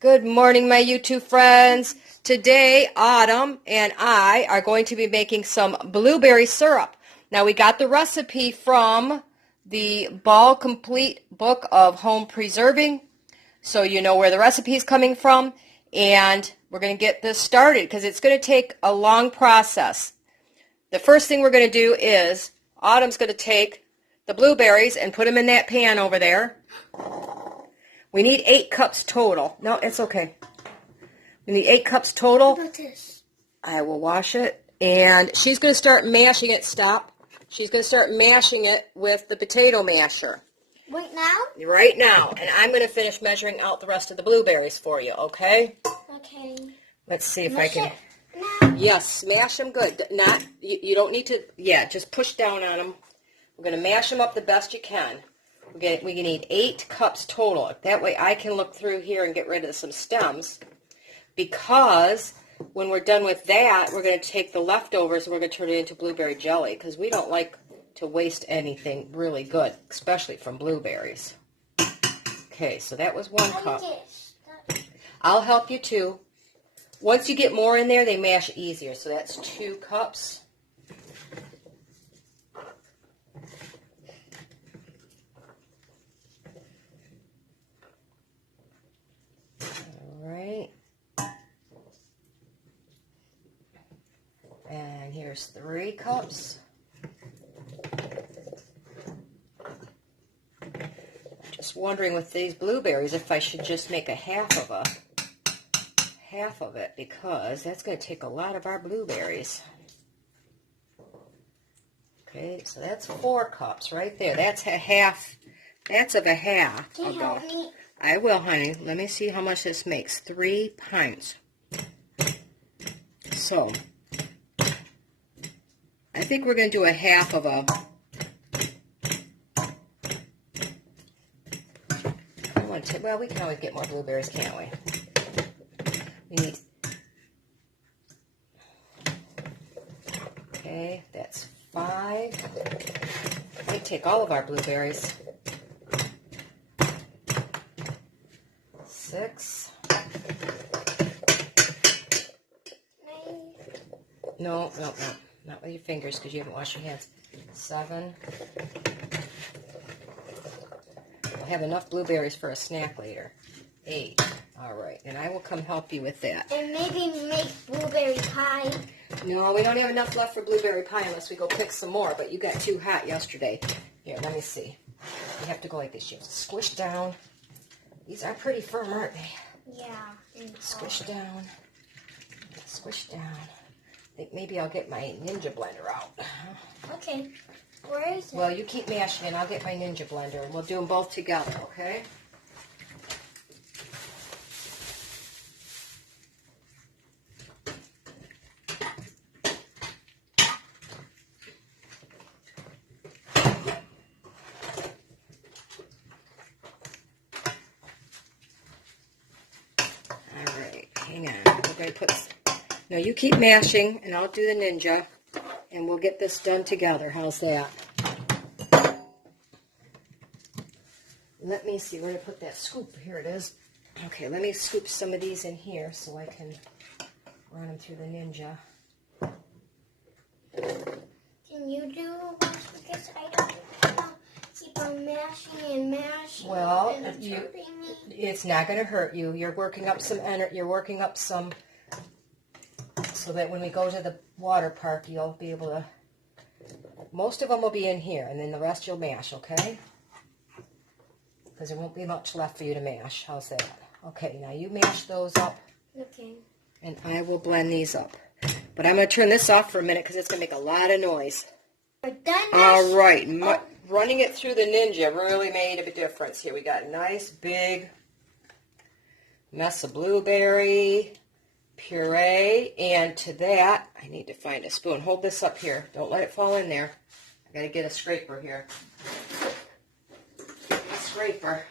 Good morning, my YouTube friends. Today, Autumn and I are going to be making some blueberry syrup. Now, we got the recipe from the Ball Complete Book of Home Preserving, so you know where the recipe is coming from. And we're going to get this started because it's going to take a long process. The first thing we're going to do is Autumn's going to take the blueberries and put them in that pan over there. We need 8 cups total. No, it's okay. We need 8 cups total. What about this? I will wash it. And she's going to start mashing it. Stop. She's going to start mashing it with the potato masher. Right now? Right now. And I'm going to finish measuring out the rest of the blueberries for you, okay? Okay. Let's see if Mash I can. it now. Yes, smash them good. Not, you don't need to, just push down on them. We're going to mash them up the best you can. We need 8 cups total. That way I can look through here and get rid of some stems, because when we're done with that, we're going to take the leftovers and we're going to turn it into blueberry jelly, because we don't like to waste anything really good, especially from blueberries. Okay, so that was 1 cup. I'll help you too. Once you get more in there, they mash easier. So that's 2 cups. And here's 3 cups. Just wondering with these blueberries if I should just make a half of it, because that's going to take a lot of our blueberries. Okay, so that's 4 cups right there. That's a half. That's of a half. Can you help me? I will, honey. Let me see how much this makes. 3 pints. So I think we're going to do a half of a. Well, we can always get more blueberries, can't we? We need. Okay, that's 5. We take all of our blueberries. 6. No. Not with your fingers, because you haven't washed your hands. 7. We'll have enough blueberries for a snack later. 8. All right, and I will come help you with that. And maybe make blueberry pie. No, we don't have enough left for blueberry pie unless we go pick some more, but you got too hot yesterday. Here, let me see. You have to go like this. You have to squish down. These are pretty firm, aren't they? Yeah. Squish down. Squish down. I think maybe I'll get my Ninja blender out. Okay. Where is it? Well, you keep mashing and I'll get my Ninja blender and we'll do them both together, okay? All right, hang on. We're going to put... Now you keep mashing, and I'll do the Ninja, and we'll get this done together. How's that? Let me see where to put that scoop. Here it is. Okay, let me scoop some of these in here so I can run them through the Ninja. Can you do this? Because I don't keep on mashing and mashing. Well, and it's hurting me. It's not going to hurt you. You're working up some energy. You're working up some... so that when we go to the water park, you'll be able to, most of them will be in here, and then the rest you'll mash, okay? Because there won't be much left for you to mash. How's that? Okay, now you mash those up. Okay. And I will blend these up. But I'm going to turn this off for a minute because it's going to make a lot of noise. We're done. All right, running it through the Ninja really made a difference here. We got a nice big mess of blueberry puree, and to that I need to find a spoon. Hold this up here. Don't let it fall in there. I got to get a scraper here. Scraper.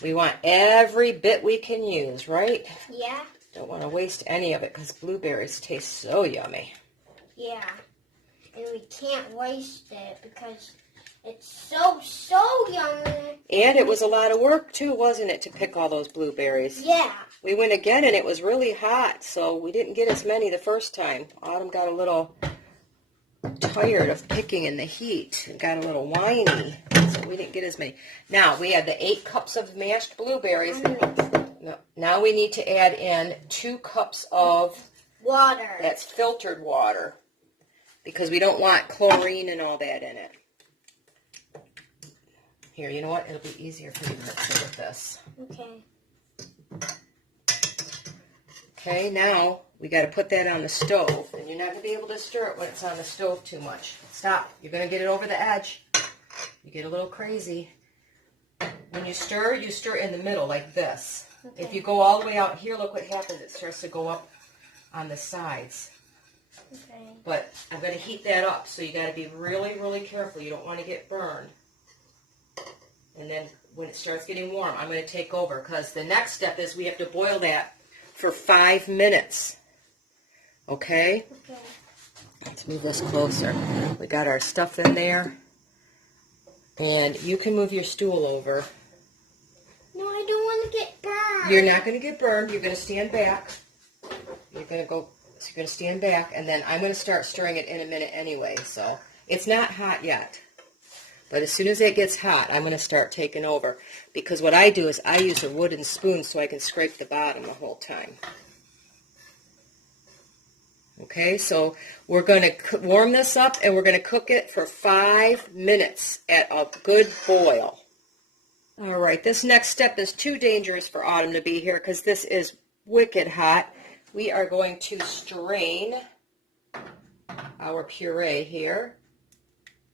We want every bit we can use, right? Yeah. Don't want to waste any of it because blueberries taste so yummy. Yeah. And we can't waste it because It's so yummy. And it was a lot of work too, wasn't it, to pick all those blueberries? Yeah. We went again and it was really hot, so we didn't get as many the first time. Autumn got a little tired of picking in the heat and got a little whiny, so we didn't get as many. Now, we had the 8 cups of mashed blueberries. Now we need to add in 2 cups of water. That's filtered water, because we don't want chlorine and all that in it. Here, you know what? It'll be easier for you to mix it with this. Okay. Okay, now we got to put that on the stove, and you're not going to be able to stir it when it's on the stove too much. Stop. You're going to get it over the edge. You get a little crazy. When you stir in the middle like this. Okay. If you go all the way out here, look what happens. It starts to go up on the sides. Okay. But I'm going to heat that up, so you got to be really, really careful. You don't want to get burned. And then when it starts getting warm, I'm going to take over, because the next step is we have to boil that for 5 minutes. Okay? Okay. Let's move this closer. We got our stuff in there. And you can move your stool over. No, I don't want to get burned. You're not going to get burned. You're going to stand back. You're going to stand back, and then I'm going to start stirring it in a minute anyway. So it's not hot yet. But as soon as it gets hot, I'm going to start taking over. Because what I do is I use a wooden spoon so I can scrape the bottom the whole time. Okay, so we're going to warm this up, and we're going to cook it for 5 minutes at a good boil. All right, this next step is too dangerous for Autumn to be here, because this is wicked hot. We are going to strain our puree here.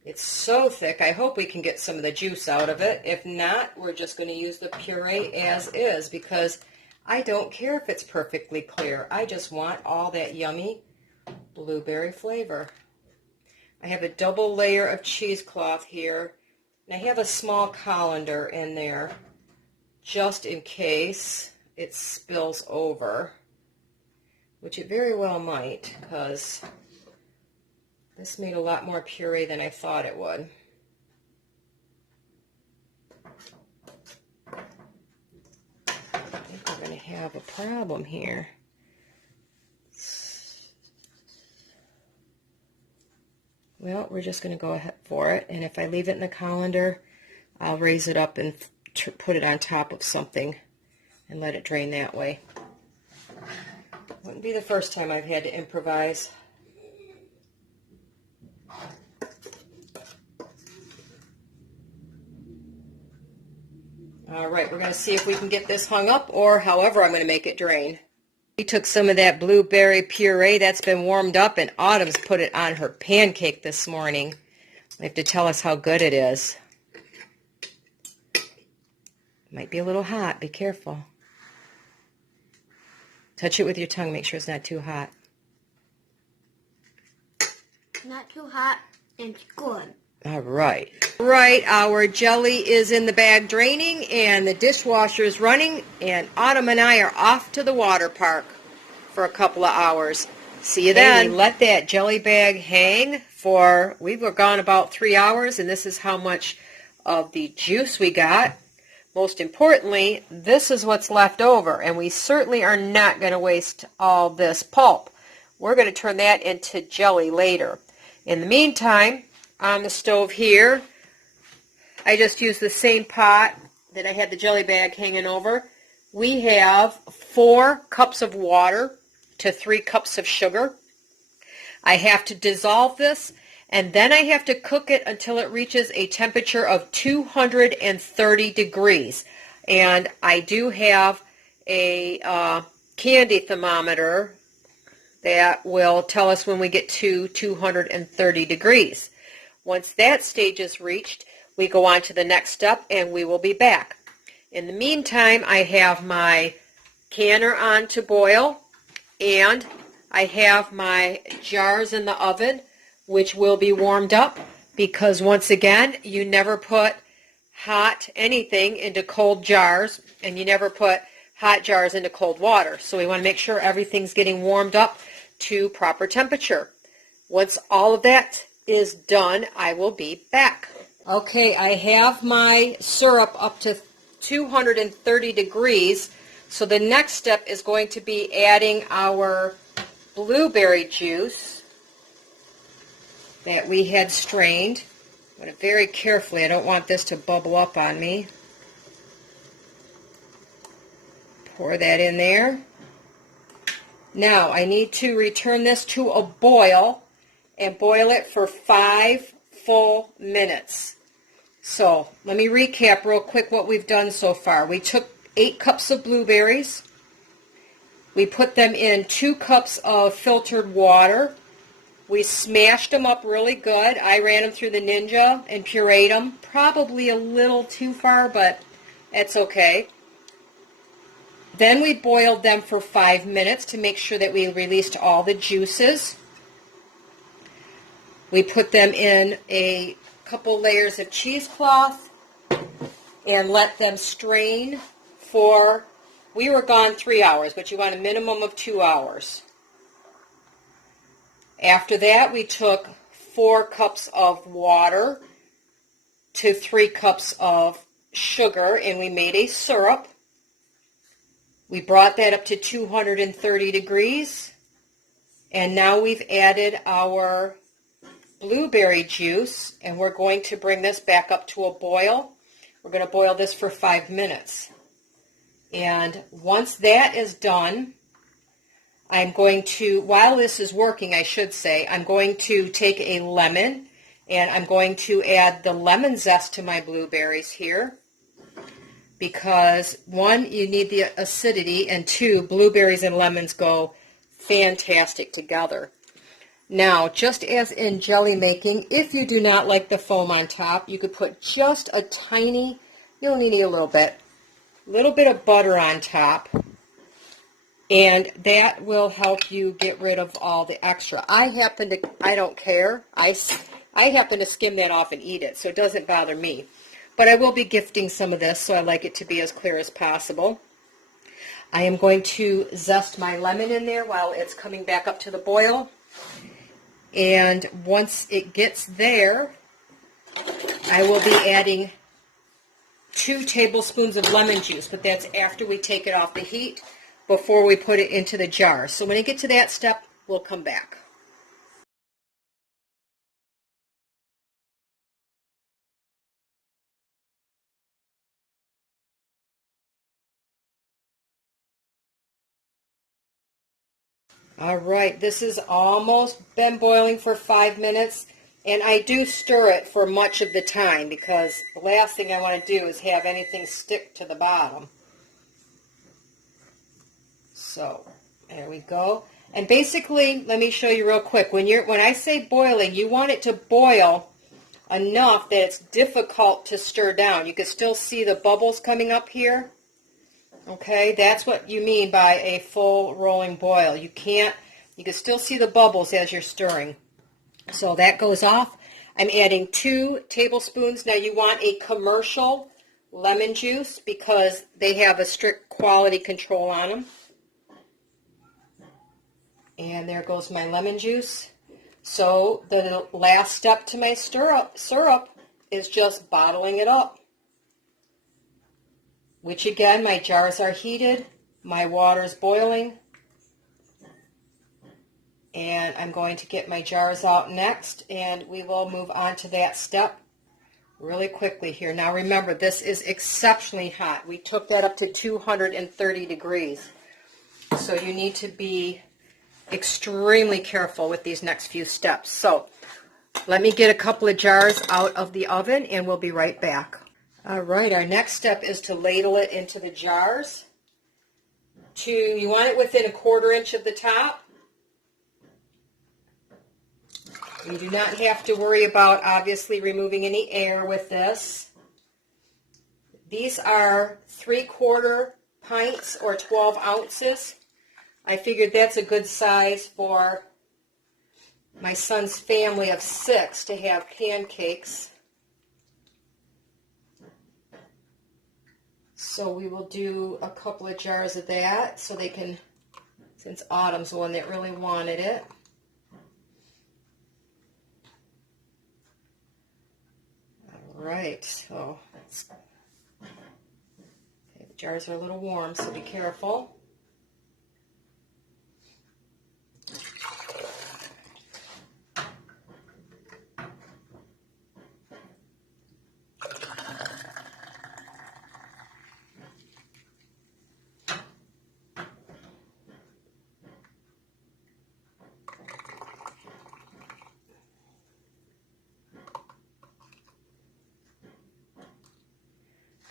It's so thick, I hope we can get some of the juice out of it. If not, we're just going to use the puree as is, because I don't care if it's perfectly clear. I just want all that yummy blueberry flavor. I have a double layer of cheesecloth here, and I have a small colander in there just in case it spills over, which it very well might, because this made a lot more puree than I thought it would. I think we're going to have a problem here. Well, we're just going to go ahead for it, and if I leave it in the colander, I'll raise it up and put it on top of something and let it drain that way. Wouldn't be the first time I've had to improvise. All right, we're going to see if we can get this hung up, or however I'm going to make it drain. We took some of that blueberry puree that's been warmed up, and Autumn's put it on her pancake this morning. They have to tell us how good it is. Might be a little hot. Be careful. Touch it with your tongue. Make sure it's not too hot. Not too hot, and it's good. All right. Right, our jelly is in the bag draining, and the dishwasher is running, and Autumn and I are off to the water park for a couple of hours. See you then. We let that jelly bag hang for, we were gone about 3 hours, and this is how much of the juice we got. Most importantly, this is what's left over, and we certainly are not going to waste all this pulp. We're going to turn that into jelly later. In the meantime, on the stove here, I just used the same pot that I had the jelly bag hanging over. We have 4 cups of water to 3 cups of sugar. I have to dissolve this, and then I have to cook it until it reaches a temperature of 230 degrees. And I do have a candy thermometer that will tell us when we get to 230 degrees. Once that stage is reached, we go on to the next step, and we will be back. In the meantime, I have my canner on to boil, and I have my jars in the oven, which will be warmed up, because once again, you never put hot anything into cold jars, and you never put hot jars into cold water. So we want to make sure everything's getting warmed up to proper temperature. Once all of that is done, I will be back. Okay, I have my syrup up to 230 degrees. So the next step is going to be adding our blueberry juice that we had strained. I'm going to very carefully, I don't want this to bubble up on me. Pour that in there. Now I need to return this to a boil and boil it for 5 full minutes. So let me recap real quick what we've done so far. We took 8 cups of blueberries. We put them in 2 cups of filtered water. We smashed them up really good. I ran them through the Ninja and pureed them. Probably a little too far, but it's okay. Then we boiled them for 5 minutes to make sure that we released all the juices. We put them in a couple layers of cheesecloth and let them strain for, we were gone 3 hours, but you want a minimum of 2 hours. After that, we took 4 cups of water to 3 cups of sugar, and we made a syrup. We brought that up to 230 degrees, and now we've added our blueberry juice, and we're going to bring this back up to a boil. We're going to boil this for 5 minutes. And once that is done, I'm going to, while this is working, I should say, I'm going to take a lemon and I'm going to add the lemon zest to my blueberries here because 1, you need the acidity, and 2, blueberries and lemons go fantastic together. Now, just as in jelly making, if you do not like the foam on top, you could put just a tiny, you only need a little bit of butter on top. And that will help you get rid of all the extra. I don't care. I happen to skim that off and eat it, so it doesn't bother me. But I will be gifting some of this, so I like it to be as clear as possible. I am going to zest my lemon in there while it's coming back up to the boil. And once it gets there, I will be adding 2 tablespoons of lemon juice, but that's after we take it off the heat, before we put it into the jar. So when I get to that step, we'll come back. All right, this has almost been boiling for 5 minutes, and I do stir it for much of the time because the last thing I want to do is have anything stick to the bottom. So there we go. And basically, let me show you real quick. When I say boiling, you want it to boil enough that it's difficult to stir down. You can still see the bubbles coming up here. Okay, that's what you mean by a full rolling boil. You can still see the bubbles as you're stirring. So that goes off. I'm adding 2 tablespoons. Now you want a commercial lemon juice because they have a strict quality control on them. And there goes my lemon juice. So the last step to my syrup is just bottling it up. Which again, my jars are heated, my water's boiling, and I'm going to get my jars out next, and we will move on to that step really quickly here. Now remember, this is exceptionally hot. We took that up to 230 degrees, so you need to be extremely careful with these next few steps. So let me get a couple of jars out of the oven, and we'll be right back. All right, our next step is to ladle it into the jars. You want it within a 1/4 inch of the top. You do not have to worry about obviously removing any air with this. These are 3/4 pints or 12 ounces. I figured that's a good size for my son's family of 6 to have pancakes. So we will do a couple of jars of that so they can, since Autumn's the one that really wanted it. All right, so okay, the jars are a little warm, so be careful.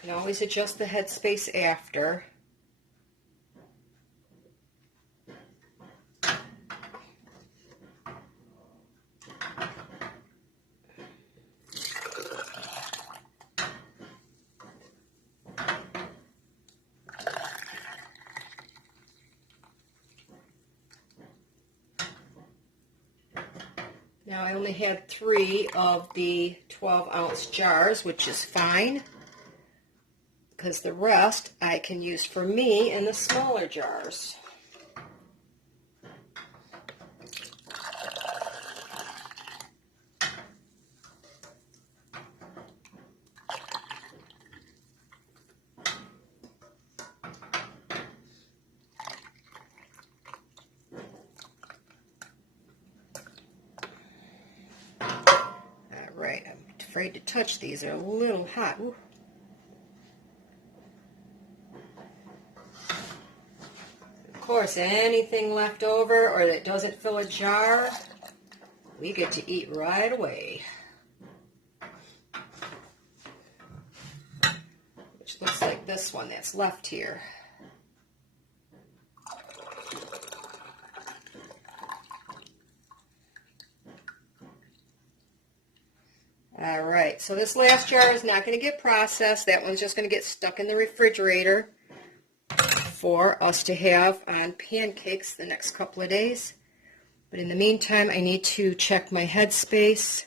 You can always adjust the headspace after. Now I only had 3 of the 12-ounce jars, which is fine, because the rest I can use for me in the smaller jars. Alright, I'm afraid to touch these. They're a little hot. Ooh. Of course, anything left over or that doesn't fill a jar, we get to eat right away. Which looks like this one that's left here. All right, so this last jar is not going to get processed. That one's just going to get stuck in the refrigerator for us to have on pancakes the next couple of days. But in the meantime, I need to check my headspace.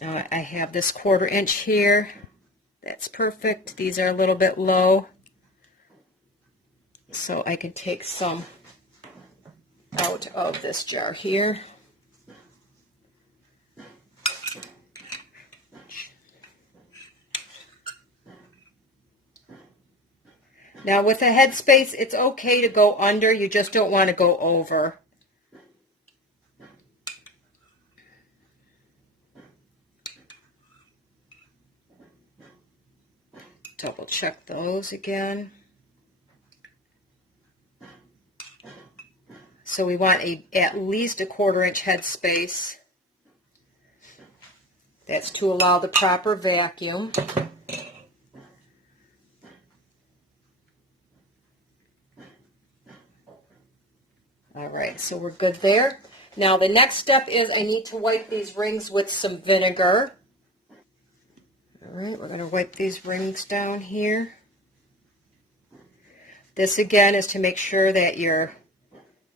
I have this 1/4 inch here. That's perfect. These are a little bit low. So I can take some out of this jar here. Now with a headspace, it's okay to go under. You just don't want to go over. Double check those again. So we want at least a 1/4 inch headspace. That's to allow the proper vacuum. All right, so we're good there. Now the next step is I need to wipe these rings with some vinegar. All right, we're going to wipe these rings down here. This again is to make sure that your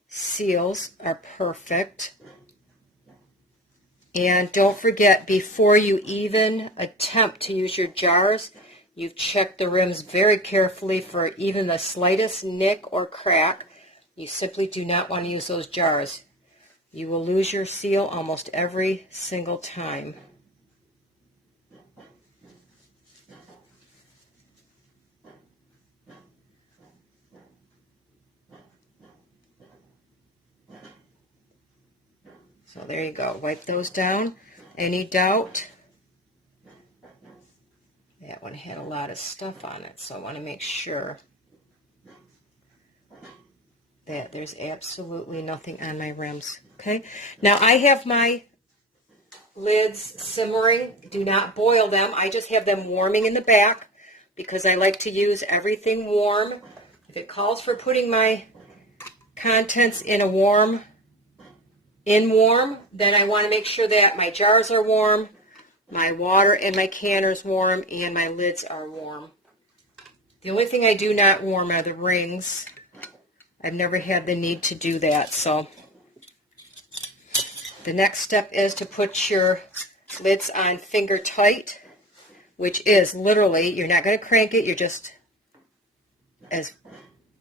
seals are perfect. And don't forget, before you even attempt to use your jars, you've checked the rims very carefully for even the slightest nick or crack. You simply do not want to use those jars. You will lose your seal almost every single time. So there you go. Wipe those down. Any doubt? That one had a lot of stuff on it, so I want to make sure that there's absolutely nothing on my rims. Okay, now I have my lids simmering. Do not boil them. I just have them warming in the back because I like to use everything warm. If it calls for putting my contents in warm, then I want to make sure that my jars are warm, my water and my canners warm, and my lids are warm. The only thing I do not warm are the rings. I've never had the need to do that. So the next step is to put your lids on finger tight, which is literally, you're not going to crank it, you're just as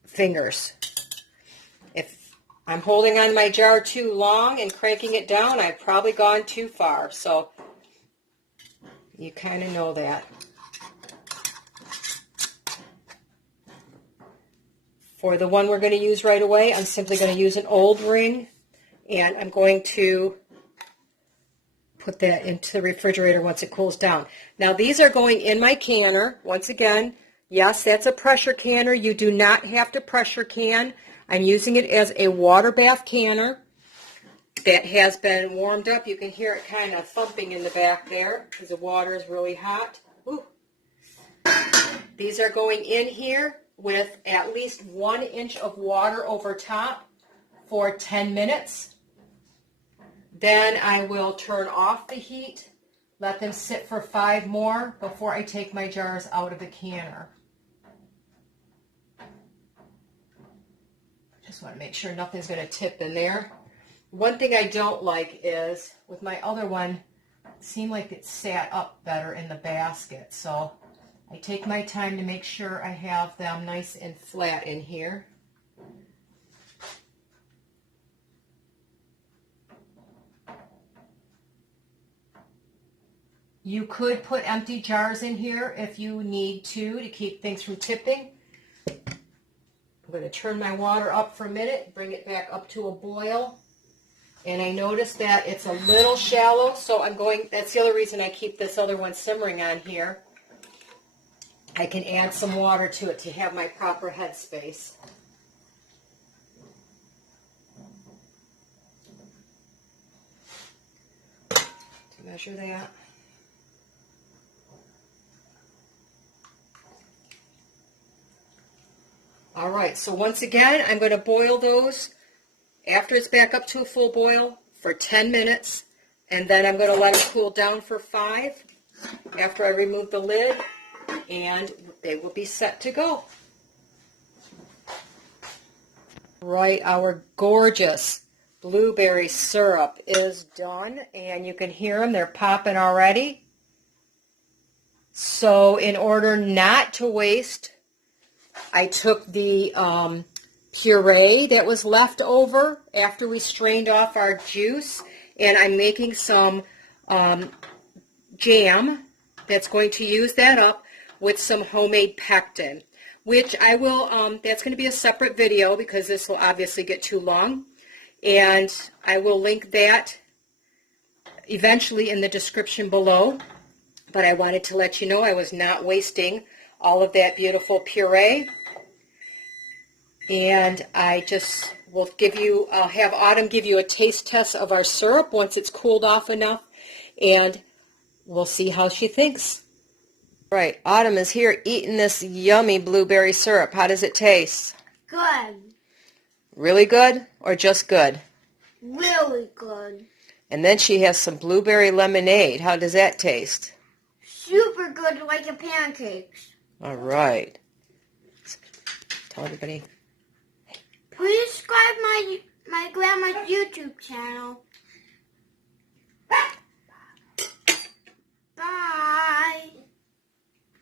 fingers. If I'm holding on my jar too long and cranking it down, I've probably gone too far. So You kind of know that. For the one we're going to use right away, I'm simply going to use an old ring, and I'm going to put that into the refrigerator once it cools down. Now these are going in my canner. Once again, yes, that's a pressure canner. You do not have to pressure can. I'm using it as a water bath canner that has been warmed up. You can hear it kind of thumping in the back there because the water is really hot. Ooh. These are going in here with at least 1 inch of water over top for 10 minutes. Then I will turn off the heat, let them sit for 5 more before I take my jars out of the canner. Just want to make sure nothing's going to tip in there. One thing I don't like is, with my other one, it seemed like it sat up better in the basket. So I take my time to make sure I have them nice and flat in here. You could put empty jars in here if you need to keep things from tipping. I'm going to turn my water up for a minute, bring it back up to a boil. And I noticed that it's a little shallow, so that's the other reason I keep this other one simmering on here. I can add some water to it to have my proper headspace. To measure that. All right, so once again, I'm going to boil those after it's back up to a full boil for 10 minutes, and then I'm going to let it cool down for 5 after I remove the lid, and they will be set to go. Right, our gorgeous blueberry syrup is done, and you can hear them, they're popping already. So in order not to waste, I took the puree that was left over after we strained off our juice, and I'm making some jam that's going to use that up with some homemade pectin, which I will, that's going to be a separate video because this will obviously get too long, and I will link that eventually in the description below. But I wanted to let you know I was not wasting all of that beautiful puree. And I just will I'll have Autumn give you a taste test of our syrup once it's cooled off enough, and we'll see how she thinks. Right, Autumn is here eating this yummy blueberry syrup. How does it taste? Good. Really good or just good? Really good. And then she has some blueberry lemonade. How does that taste? Super good, like the pancakes. All right. Tell everybody. Please subscribe my grandma's YouTube channel.